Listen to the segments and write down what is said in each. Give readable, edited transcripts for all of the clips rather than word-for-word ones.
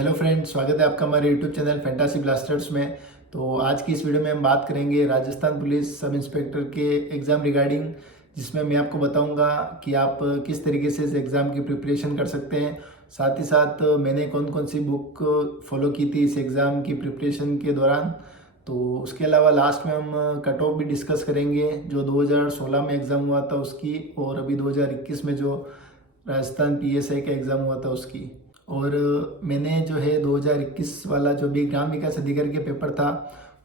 Hello friends, स्वागत है आपका हमारे यूट्यूब चैनल फैंटासी ब्लास्टर्स में। तो आज की इस वीडियो में हम बात करेंगे राजस्थान पुलिस सब इंस्पेक्टर के एग्ज़ाम रिगार्डिंग, जिसमें मैं आपको बताऊंगा कि आप किस तरीके से इस एग्ज़ाम की प्रिपरेशन कर सकते हैं। साथ ही साथ मैंने कौन कौन सी बुक फॉलो की थी इस एग्ज़ाम की प्रिपरेशन के दौरान। तो उसके अलावा लास्ट में हम कट ऑफ भी डिस्कस करेंगे, जो 2016 में एग्ज़ाम हुआ था उसकी, और अभी 2021 में जो राजस्थान पीएसआई का एग्ज़ाम हुआ था उसकी। और मैंने जो है 2021 वाला जो भी ग्राम विकास अधिकारी के पेपर था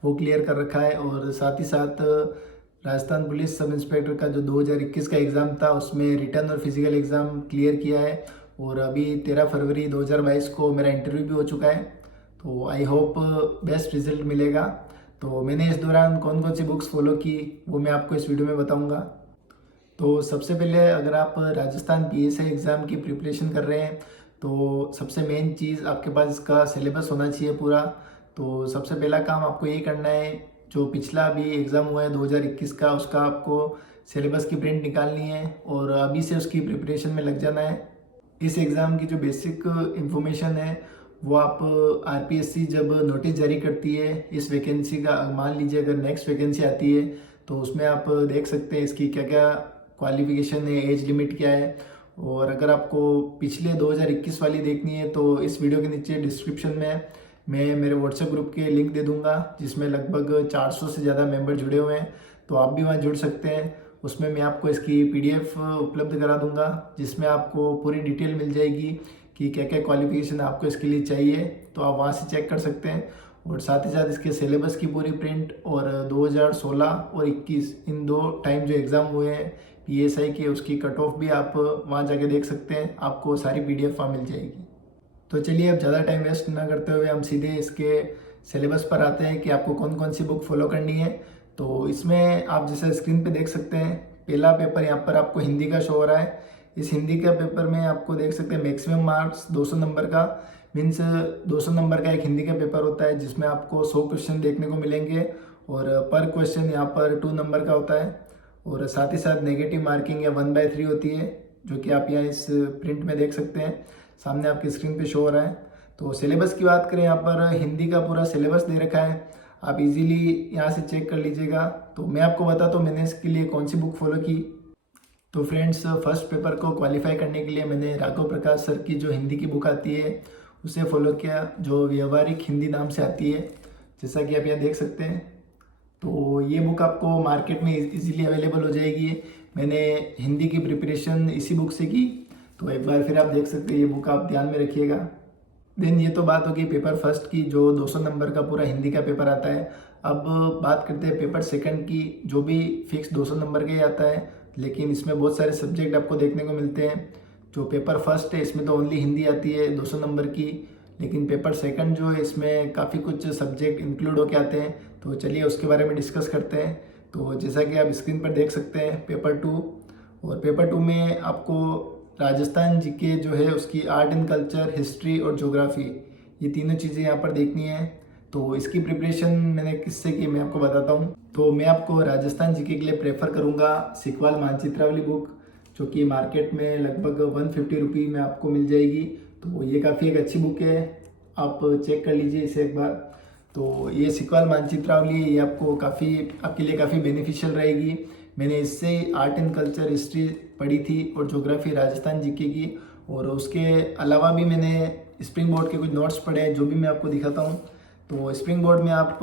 वो क्लियर कर रखा है, और साथ ही साथ राजस्थान पुलिस सब इंस्पेक्टर का जो 2021 का एग्ज़ाम था उसमें रिटर्न और फिजिकल एग्ज़ाम क्लियर किया है। और अभी 13 फरवरी 2022 को मेरा इंटरव्यू भी हो चुका है। तो आई होप बेस्ट रिजल्ट मिलेगा। तो मैंने इस दौरान कौन कौन सी बुक्स फॉलो की वो मैं आपको इस वीडियो में बताऊंगा। तो सबसे पहले अगर आप राजस्थान पीएसआई एग्ज़ाम की प्रिपरेशन कर रहे हैं तो सबसे मेन चीज़ आपके पास इसका सिलेबस होना चाहिए पूरा। तो सबसे पहला काम आपको ये करना है, जो पिछला अभी एग्ज़ाम हुआ है 2021 का, उसका आपको सिलेबस की प्रिंट निकालनी है और अभी से उसकी प्रिपरेशन में लग जाना है। इस एग्ज़ाम की जो बेसिक इंफॉर्मेशन है वो आप आरपीएससी जब नोटिस जारी करती है इस वैकेंसी का, मान लीजिए अगर नेक्स्ट वैकेंसी आती है तो उसमें आप देख सकते हैं इसकी क्या क्या क्वालिफिकेशन है, एज लिमिट क्या है। और अगर आपको पिछले 2021 वाली देखनी है तो इस वीडियो के नीचे डिस्क्रिप्शन में मैं मेरे व्हाट्सएप ग्रुप के लिंक दे दूंगा, जिसमें लगभग 400 से ज़्यादा मेंबर जुड़े हुए हैं। तो आप भी वहाँ जुड़ सकते हैं। उसमें मैं आपको इसकी पीडीएफ उपलब्ध करा दूंगा, जिसमें आपको पूरी डिटेल मिल जाएगी कि क्या क्या क्वालिफिकेशन आपको इसके लिए चाहिए। तो आप वहाँ से चेक कर सकते हैं। और साथ ही साथ इसके सिलेबस की पूरी प्रिंट, और 2016 और 21 इन दो टाइम जो एग्ज़ाम हुए हैं पीएसआई के, उसकी कट ऑफ भी आप वहाँ जाके देख सकते हैं। आपको सारी पीडीएफ वहाँ मिल जाएगी। तो चलिए अब ज़्यादा टाइम वेस्ट ना करते हुए हम सीधे इसके सिलेबस पर आते हैं कि आपको कौन कौन सी बुक फॉलो करनी है। तो इसमें आप जैसे स्क्रीन पे देख सकते हैं, पहला पेपर यहाँ पर आपको हिंदी का शो हो रहा है। इस हिंदी का पेपर में आपको देख सकते हैं मैक्सिमम मार्क्स 200 नंबर का, मीन्स 200 नंबर का एक हिंदी का पेपर होता है जिसमें आपको 100 क्वेश्चन देखने को मिलेंगे, और पर क्वेश्चन यहाँ पर 2 नंबर का होता है। और साथ ही साथ नेगेटिव मार्किंग या 1/3 होती है, जो कि आप यहाँ इस प्रिंट में देख सकते हैं, सामने आपकी स्क्रीन पे शो हो रहा है। तो सिलेबस की बात करें, यहाँ पर हिंदी का पूरा सिलेबस दे रखा है, आप इजीली यहाँ से चेक कर लीजिएगा। तो मैं आपको बताता हूँ मैंने इसके लिए कौन सी बुक फॉलो की। तो फ्रेंड्स, फर्स्ट पेपर को क्वालिफाई करने के लिए मैंने राघव प्रकाश सर की जो हिंदी की बुक आती है उसे फॉलो किया, जो व्यवहारिक हिंदी नाम से आती है, जैसा कि आप यहाँ देख सकते हैं। तो ये बुक आपको मार्केट में इजीली अवेलेबल हो जाएगी। मैंने हिंदी की प्रिपरेशन इसी बुक से की, तो एक बार फिर आप देख सकते हैं, ये बुक आप ध्यान में रखिएगा। देन ये तो बात होगी पेपर फर्स्ट की, जो 200 नंबर का पूरा हिंदी का पेपर आता है। अब बात करते हैं पेपर सेकंड की, जो भी फिक्स 200 नंबर का ही आता है, लेकिन इसमें बहुत सारे सब्जेक्ट आपको देखने को मिलते हैं। जो पेपर फर्स्ट है इसमें तो ओनली हिंदी आती है 200 नंबर की, लेकिन पेपर सेकंड जो है इसमें काफ़ी कुछ सब्जेक्ट इंक्लूड होके आते हैं। तो चलिए उसके बारे में डिस्कस करते हैं। तो जैसा कि आप स्क्रीन पर देख सकते हैं पेपर 2, और पेपर 2 में आपको राजस्थान जीके जो है उसकी आर्ट एंड कल्चर, हिस्ट्री और ज्योग्राफी, ये तीनों चीज़ें यहाँ पर देखनी है। तो इसकी प्रिपरेशन मैंने किससे की मैं आपको बताता हूँ। तो मैं आपको राजस्थान जीके के लिए प्रेफर करूँगा सिकवाल मानचित्रावली बुक, जो कि मार्केट में लगभग 150 रुपये में आपको मिल जाएगी। तो ये काफ़ी एक अच्छी बुक है, आप चेक कर लीजिए इसे एक बार। तो ये सिकवाल मानचित्रावली ये आपको आपके लिए काफ़ी बेनिफिशियल रहेगी। मैंने इससे आर्ट एंड कल्चर, हिस्ट्री पढ़ी थी और ज्योग्राफी राजस्थान जीके की, और उसके अलावा भी मैंने स्प्रिंग बोर्ड के कुछ नोट्स पढ़े हैं, जो भी मैं आपको दिखाता हूँ। तो स्प्रिंग बोर्ड में आप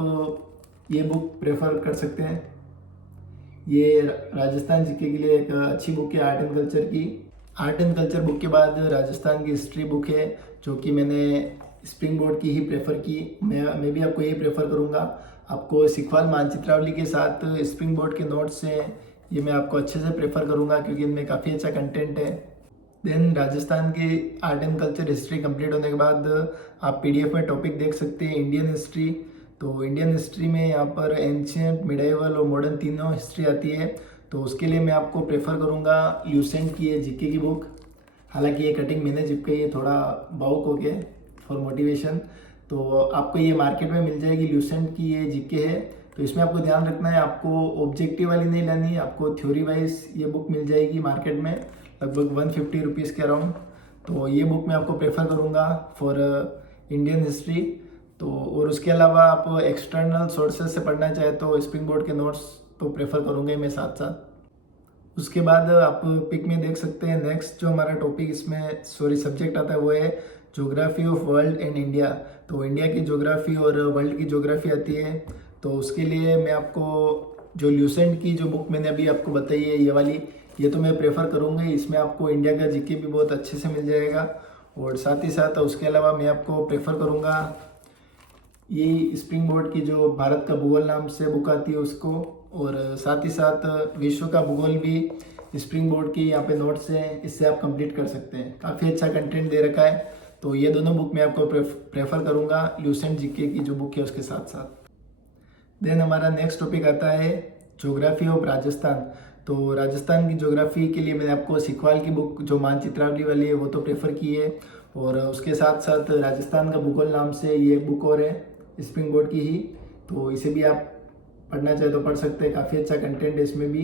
ये बुक प्रेफर कर सकते हैं। ये राजस्थान जीके के लिए एक अच्छी बुक है आर्ट एंड कल्चर की। आर्ट एंड कल्चर बुक के बाद राजस्थान की हिस्ट्री बुक है, जो कि मैंने स्प्रिंग बोर्ड की ही प्रेफर की। मैं भी आपको यही प्रेफर करूँगा। आपको सिखवाल मानचित्रावली के साथ स्प्रिंग बोर्ड के नोट्स हैं, ये मैं आपको अच्छे से प्रेफर करूँगा क्योंकि इनमें काफ़ी अच्छा कंटेंट है। देन राजस्थान की art and culture history complete होने के बाद आप पीडीएफ में टॉपिक देख सकते हैं इंडियन हिस्ट्री। तो इंडियन हिस्ट्री में यहाँ पर एंशियंट, मिडाइवल और मॉडर्न तीनों हिस्ट्री आती है। तो उसके लिए मैं आपको प्रेफर करूँगा ल्यूसेंट की है जीके की बुक। हालांकि ये कटिंग मैंने चिपकाई है, थोड़ा बाउक हो गया फॉर मोटिवेशन। तो आपको ये मार्केट में मिल जाएगी, ल्यूसेंट की ये जीके है। तो इसमें आपको ध्यान रखना है, आपको ऑब्जेक्टिव वाली नहीं लानी, आपको थ्योरी वाइज ये बुक मिल जाएगी मार्केट में लगभग 150 रुपीज़ के अराउंड। तो ये बुक मैं आपको प्रेफर करूँगा फॉर इंडियन हिस्ट्री। तो और उसके अलावा आप एक्सटर्नल सोर्सेज से पढ़ना चाहे तो स्प्रिंग बोर्ड के नोट्स तो प्रेफर करूँगा मैं साथ साथ। उसके बाद आप पिक में देख सकते हैं नेक्स्ट जो हमारा टॉपिक इसमें सब्जेक्ट आता है वो है geography of world and India. तो इंडिया की ज्योग्राफी और वर्ल्ड की ज्योग्राफी आती है। तो उसके लिए मैं आपको जो ल्यूसेंट की जो बुक मैंने अभी आपको बताई है ये वाली, ये तो मैं प्रेफर करूँगा। इसमें आपको इंडिया का जीके भी बहुत अच्छे से मिल जाएगा। और साथ ही साथ उसके अलावा मैं आपको प्रेफर करूँगा ये स्प्रिंग बोर्ड की जो भारत का भूगोल नाम से बुक आती है उसको। और साथ ही साथ विश्व का भूगोल भी स्प्रिंग बोर्ड की यहाँ पे नोट्स हैं, इससे आप कंप्लीट कर सकते हैं। काफ़ी अच्छा कंटेंट दे रखा है। तो ये दोनों बुक मैं आपको प्रेफर करूँगा ल्यूसेंट जीके की जो बुक है उसके साथ साथ। देन हमारा नेक्स्ट टॉपिक आता है ज्योग्राफी ऑफ राजस्थान। तो राजस्थान की ज्योग्राफी के लिए मैंने आपको सिखवाल की बुक जो मानचित्रावली वाली है वो तो प्रेफर की है। और उसके साथ साथ राजस्थान का भूगोल नाम से ये एक बुक और है स्प्रिंग बोर्ड की ही, तो इसे भी आप पढ़ना चाहे तो पढ़ सकते हैं। काफ़ी अच्छा कंटेंट है इसमें भी।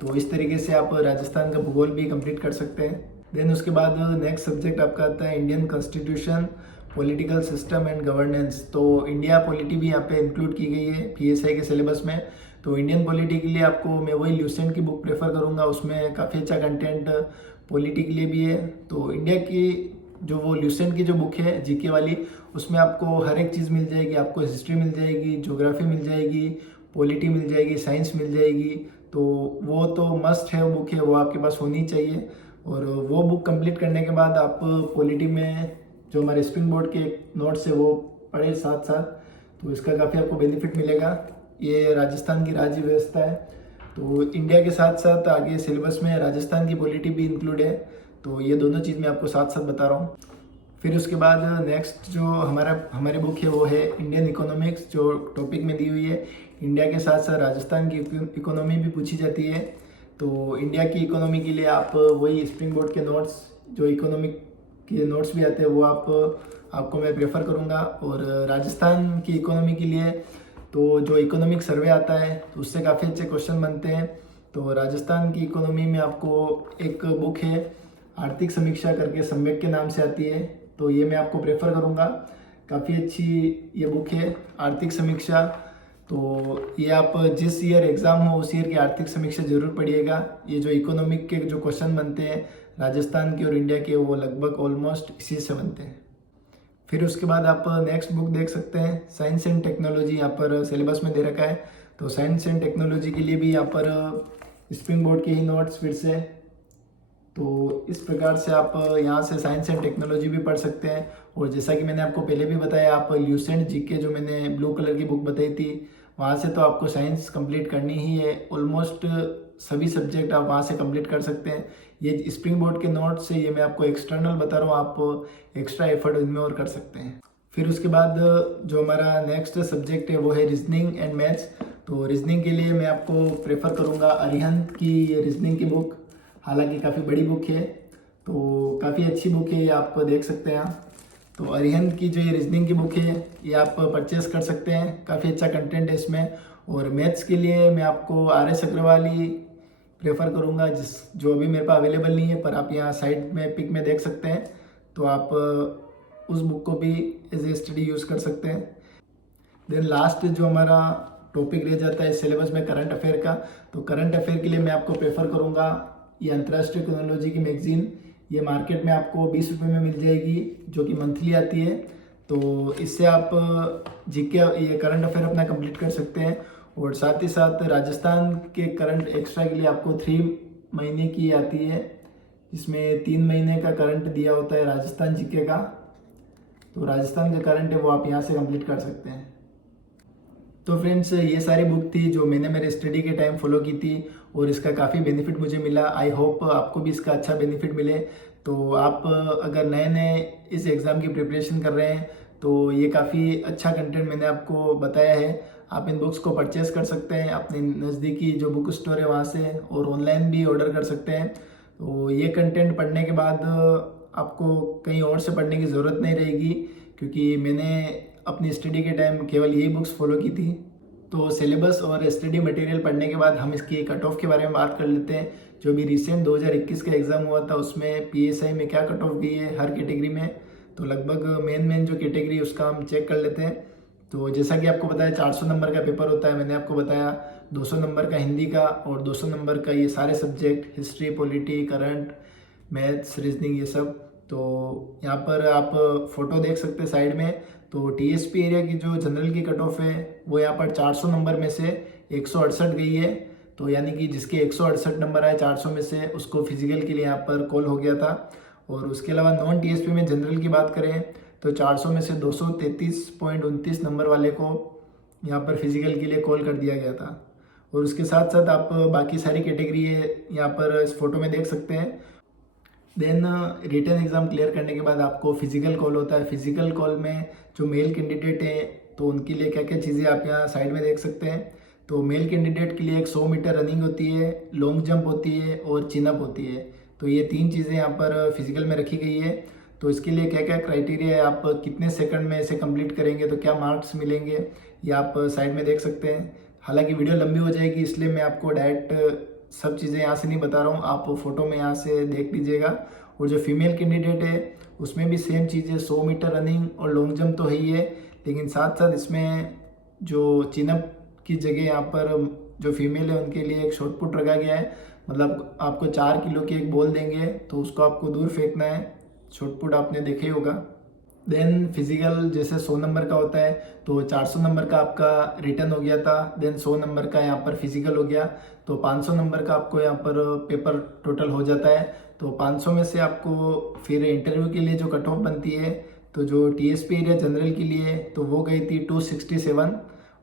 तो इस तरीके से आप राजस्थान का भूगोल भी कंप्लीट कर सकते हैं। देन उसके बाद नेक्स्ट सब्जेक्ट आपका आता है Indian constitution, political system and governance. तो इंडिया पॉलिटी भी यहाँ पे इंक्लूड की गई है PSI के सिलेबस में। तो इंडियन पॉलिटी के लिए आपको मैं वही ल्यूसेंट की बुक प्रेफर करूँगा, उसमें काफ़ी अच्छा कंटेंट पॉलिटी के लिए भी है। तो इंडिया की जो वो ल्यूसेंट की जो बुक है जीके वाली, उसमें आपको हर एक चीज़ मिल जाएगी। आपको हिस्ट्री मिल जाएगी, ज्योग्राफी मिल जाएगी, पॉलिटी मिल जाएगी, साइंस मिल जाएगी। तो वो तो मस्ट है, वो बुक है, वो आपके पास होनी चाहिए। और वो बुक कंप्लीट करने के बाद आप पॉलिटी में जो हमारे स्प्रिंग बोर्ड के नोट्स है वो पढ़े साथ साथ, तो इसका काफ़ी आपको बेनिफिट मिलेगा। ये राजस्थान की राज्य व्यवस्था है। तो इंडिया के साथ साथ आगे सिलेबस में राजस्थान की पॉलिटी भी इंक्लूड है। तो ये दोनों चीज़ मैं आपको साथ साथ बता रहा हूँ। फिर उसके बाद नेक्स्ट जो हमारी बुक है वो है इंडियन इकोनॉमिक्स, जो टॉपिक में दी हुई है। इंडिया के साथ साथ राजस्थान की इकोनॉमी भी पूछी जाती है। तो इंडिया की इकोनॉमी के लिए आप वही स्प्रिंग बोर्ड के नोट्स, जो इकोनॉमिक के नोट्स भी आते हैं वो आपको मैं प्रेफर करूँगा। और राजस्थान की इकोनॉमी के लिए तो जो इकोनॉमिक सर्वे आता है तो उससे काफ़ी अच्छे क्वेश्चन बनते हैं। तो राजस्थान की इकोनॉमी में आपको एक बुक है आर्थिक समीक्षा करके, सम्यक के नाम से आती है। तो ये मैं आपको प्रेफर करूँगा, काफ़ी अच्छी ये बुक है आर्थिक समीक्षा। तो ये आप जिस ईयर एग्ज़ाम हो उस ईयर की आर्थिक समीक्षा जरूर पढ़िएगा। ये जो इकोनॉमिक के जो क्वेश्चन बनते हैं राजस्थान के और इंडिया के, वो लगभग ऑलमोस्ट इसी से बनते हैं। फिर उसके बाद आप नेक्स्ट बुक देख सकते हैं साइंस एंड टेक्नोलॉजी, यहाँ पर सिलेबस में दे रखा है। तो साइंस एंड टेक्नोलॉजी के लिए भी यहाँ पर स्प्रिंग बोर्ड के ही नोट्स फिर से। तो इस प्रकार से आप यहाँ से साइंस एंड टेक्नोलॉजी भी पढ़ सकते हैं। और जैसा कि मैंने आपको पहले भी बताया, आप ल्यूसेंट जीके जो मैंने ब्लू कलर की बुक बताई थी, वहाँ से तो आपको साइंस कंप्लीट करनी ही है। ऑलमोस्ट सभी सब्जेक्ट आप वहाँ से कंप्लीट कर सकते हैं। ये स्प्रिंग बोर्ड के नोट्स से ये मैं आपको एक्सटर्नल बता रहा हूँ, आप एक्स्ट्रा एफर्ट इनमें और कर सकते हैं। फिर उसके बाद जो हमारा नेक्स्ट सब्जेक्ट है वो है रीजनिंग एंड मैथ्स। तो रीजनिंग के लिए मैं आपको प्रेफर करूँगा अरिहंत की रीजनिंग की बुक। हालांकि काफ़ी बड़ी बुक है, तो काफ़ी अच्छी बुक है, ये आप देख सकते हैं यहाँ। तो अरिहंत की जो ये रीजनिंग की बुक है ये आप परचेस कर सकते हैं, काफ़ी अच्छा कंटेंट है इसमें। और मैथ्स के लिए मैं आपको RS अग्रवाल ही प्रेफर करूँगा, जो अभी मेरे पास अवेलेबल नहीं है, पर आप यहाँ साइड में पिक में देख सकते हैं। तो आप उस बुक को भी एज ए स्टडी यूज़ कर सकते हैं। देन लास्ट जो हमारा टॉपिक रह जाता है सिलेबस में करंट अफेयर का। तो करंट अफेयर के लिए मैं आपको प्रेफर करूँगा ये अंतर्राष्ट्रीय क्रोनोलॉजी की मैगजीन। ये मार्केट में आपको 20 रुपये में मिल जाएगी, जो कि मंथली आती है। तो इससे आप जीके ये करंट अफेयर अपना कंप्लीट कर सकते हैं। और साथ ही साथ राजस्थान के करंट एक्स्ट्रा के लिए आपको 3 महीने की आती है, जिसमें 3 महीने का करंट दिया होता है राजस्थान जीके का। तो राजस्थान का करंट है वो आप यहाँ से कंप्लीट कर सकते हैं। तो फ्रेंड्स, ये सारी बुक थी जो मैंने मेरे स्टडी के टाइम फॉलो की थी और इसका काफ़ी बेनिफिट मुझे मिला। आई होप आपको भी इसका अच्छा बेनिफिट मिले। तो आप अगर नए नए इस एग्ज़ाम की प्रिपरेशन कर रहे हैं तो ये काफ़ी अच्छा कंटेंट मैंने आपको बताया है। आप इन बुक्स को परचेस कर सकते हैं अपने नज़दीकी जो बुक स्टोर है वहाँ से, और ऑनलाइन भी ऑर्डर कर सकते हैं। तो ये कंटेंट पढ़ने के बाद आपको कहीं और से पढ़ने की ज़रूरत नहीं रहेगी, क्योंकि मैंने अपनी स्टडी के टाइम केवल यही बुक्स फॉलो की थी। तो सिलेबस और स्टडी मटेरियल पढ़ने के बाद हम इसकी कट ऑफ के बारे में बात कर लेते हैं। जो भी रिसेंट 2021 का एग्ज़ाम हुआ था उसमें PSI में क्या कट ऑफ गई है हर कैटेगरी में। तो लगभग मेन जो कैटेगरी है उसका हम चेक कर लेते हैं। तो जैसा कि आपको बताया 400 नंबर का पेपर होता है, मैंने आपको बताया 200 नंबर का हिंदी का और 200 नंबर का ये सारे subject, history, polity, current, maths, reasoning, ये सब। तो यहाँ पर आप फोटो देख सकते हैं साइड में। तो टीएसपी एरिया की जो जनरल की कट ऑफ है वो यहाँ पर 400 नंबर में से 168 गई है। तो यानी कि जिसके 168 नंबर आए 400 में से, उसको फिजिकल के लिए यहाँ पर कॉल हो गया था। और उसके अलावा नॉन टीएसपी में जनरल की बात करें तो 400 में से 233.29 नंबर वाले को यहाँ पर फिजिकल के लिए कॉल कर दिया गया था। और उसके साथ साथ आप बाकी सारी कैटेगरी है यहाँ पर इस फोटो में देख सकते हैं। देन रिटन एग्ज़ाम क्लियर करने के बाद आपको फिजिकल कॉल होता है। फिजिकल कॉल में जो मेल कैंडिडेट हैं तो उनके लिए क्या क्या चीज़ें आप यहाँ साइड में देख सकते हैं। तो मेल कैंडिडेट के लिए एक 100 मीटर रनिंग होती है, लॉन्ग जंप होती है और चिनअप होती है। तो ये 3 चीज़ें यहाँ पर फिजिकल में रखी गई है। तो इसके लिए क्या क्या क्राइटेरिया है, आप कितने सेकंड में इसे कंप्लीट करेंगे तो क्या मार्क्स मिलेंगे, ये आप साइड में देख सकते हैं। हालांकि वीडियो लंबी हो जाएगी इसलिए मैं आपको डायरेक्ट सब चीज़ें यहाँ से नहीं बता रहा हूँ, आप फोटो में यहाँ से देख लीजिएगा। और जो फीमेल कैंडिडेट है उसमें भी सेम चीज़ें, 100 मीटर रनिंग और लॉन्ग जंप तो है ही है, लेकिन साथ साथ इसमें जो चिनअप की जगह यहाँ पर जो फीमेल है उनके लिए एक शॉट पुट रखा गया है। मतलब आपको 4 किलो की एक बॉल देंगे तो उसको आपको दूर फेंकना है। शॉट पुट आपने देखे ही होगा। देन फिजिकल जैसे 100 नंबर का होता है तो 400 नंबर का आपका रिटर्न हो गया था। देन 100 नंबर का यहाँ पर फिजिकल हो गया, तो 500 नंबर का आपको यहाँ पर पेपर टोटल हो जाता है। तो 500 में से आपको फिर इंटरव्यू के लिए जो कट ऑफ बनती है, तो जो टीएसपी एरिया जनरल के लिए तो वो गई थी 267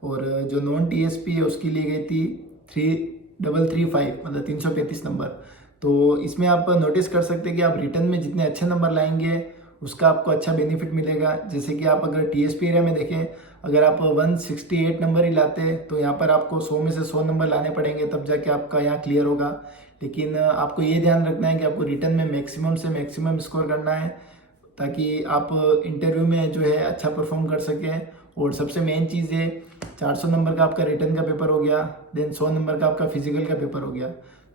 और जो नॉन टीएसपी है उसके लिए गई थी 335, मतलब 335 नंबर। तो इसमें आप नोटिस कर सकते हैं कि आप रिटर्न में जितने अच्छे नंबर लाएंगे उसका आपको अच्छा बेनिफिट मिलेगा। जैसे कि आप अगर टीएसपी एरिया में देखें, अगर आप 168 नंबर ही लाते हैं तो यहाँ पर आपको 100 में से 100 नंबर लाने पड़ेंगे, तब जाके आपका यहाँ क्लियर होगा। लेकिन आपको ये ध्यान रखना है कि आपको रिटर्न में मैक्सिमम से मैक्सिमम स्कोर करना है ताकि आप इंटरव्यू में जो है अच्छा परफॉर्म कर सकें। और सबसे मेन चीज़ है 400 नंबर का आपका रिटर्न का पेपर हो गया, देन 100 नंबर का आपका फिजिकल का पेपर हो गया।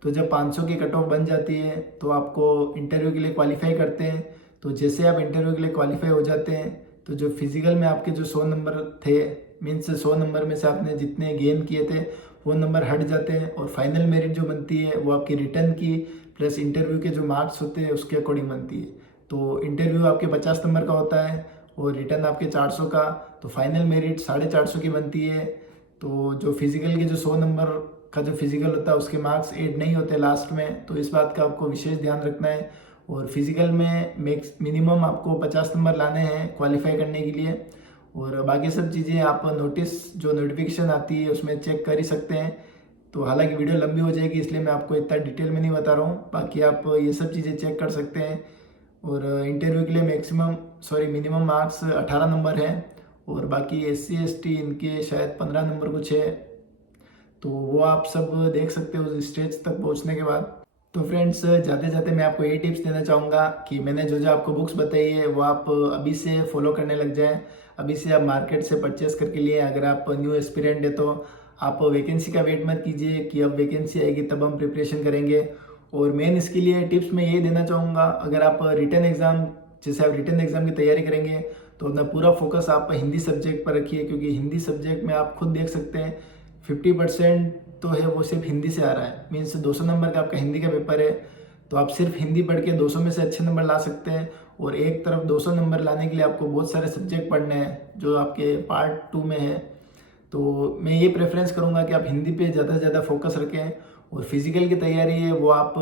तो जब 500 की कट ऑफ बन जाती है तो आपको इंटरव्यू के लिए क्वालिफाई करते हैं। तो जैसे आप इंटरव्यू के लिए क्वालिफाई हो जाते हैं तो जो फिजिकल में आपके जो 100 नंबर थे, मीन्स 100 नंबर में से आपने जितने गेन किए थे वो नंबर हट जाते हैं और फाइनल मेरिट जो बनती है वो आपकी रिटर्न की प्लस इंटरव्यू के जो मार्क्स होते हैं उसके अकॉर्डिंग बनती है। तो इंटरव्यू आपके 50 नंबर का होता है और रिटर्न आपके 400 का, तो फाइनल मेरिट 450 की बनती है। तो जो फिजिकल के जो 100 नंबर का जो फिजिकल होता है उसके मार्क्स ऐड नहीं होते लास्ट में, तो इस बात का आपको विशेष ध्यान रखना है। और फिजिकल में मिनिमम आपको 50 नंबर लाने हैं क्वालिफाई करने के लिए। और बाकी सब चीज़ें आप नोटिस जो नोटिफिकेशन आती है उसमें चेक कर ही सकते हैं। तो हालांकि वीडियो लंबी हो जाएगी इसलिए मैं आपको इतना डिटेल में नहीं बता रहा हूँ, बाकी आप ये सब चीज़ें चेक कर सकते हैं। और इंटरव्यू के लिए मिनिमम मार्क्स 18 नंबर है और बाकी SC ST इनके शायद 15 नंबर कुछ है। तो वो आप सब देख सकते हो उस स्टेज तक पहुंचने के बाद। तो फ्रेंड्स, जाते जाते मैं आपको ये टिप्स देना चाहूँगा कि मैंने जो आपको बुक्स बताई है वो आप अभी से फॉलो करने लग जाएं। अभी से आप मार्केट से परचेस करके लिए, अगर आप न्यू एस्पिरेंट है तो आप वैकेंसी का वेट मत कीजिए कि अब वैकेंसी आएगी तब हम प्रिपरेशन करेंगे। और मेन इसके लिए टिप्स मैं ये देना चाहूँगा, अगर आप रिटन एग्ज़ाम जैसे आप रिटन एग्ज़ाम की तैयारी करेंगे तो अपना पूरा फोकस आप हिंदी सब्जेक्ट पर रखिए, क्योंकि हिंदी सब्जेक्ट में आप खुद देख सकते हैं 50% तो है वो सिर्फ हिंदी से आ रहा है। मीन्स 200 नंबर का आपका हिंदी का पेपर है तो आप सिर्फ हिंदी पढ़ के 200 में से अच्छे नंबर ला सकते हैं। और एक तरफ 200 नंबर लाने के लिए आपको बहुत सारे सब्जेक्ट पढ़ने हैं जो आपके पार्ट 2 में है। तो मैं ये प्रेफरेंस करूँगा कि आप हिंदी पे ज़्यादा से ज़्यादा फोकस रखें। और फिजिकल की तैयारी है वो आप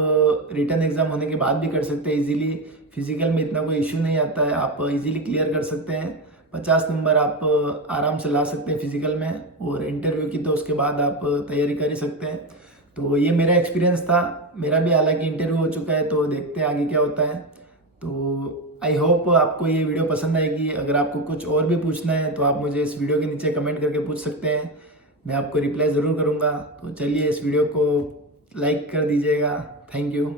रिटन एग्ज़ाम होने के बाद भी कर सकते हैं इजीली। फिजिकल में इतना कोई इशू नहीं आता है, आप इजीली क्लियर कर सकते हैं। 50 नंबर आप आराम से ला सकते हैं फिजिकल में, और इंटरव्यू की तो उसके बाद आप तैयारी कर ही सकते हैं। तो ये मेरा एक्सपीरियंस था, मेरा भी हालांकि इंटरव्यू हो चुका है, तो देखते हैं आगे क्या होता है। तो आई होप आपको ये वीडियो पसंद आएगी। अगर आपको कुछ और भी पूछना है तो आप मुझे इस वीडियो के नीचे कमेंट करके पूछ सकते हैं, मैं आपको रिप्लाई ज़रूर करूँगा। तो चलिए इस वीडियो को लाइक कर दीजिएगा। Thank you.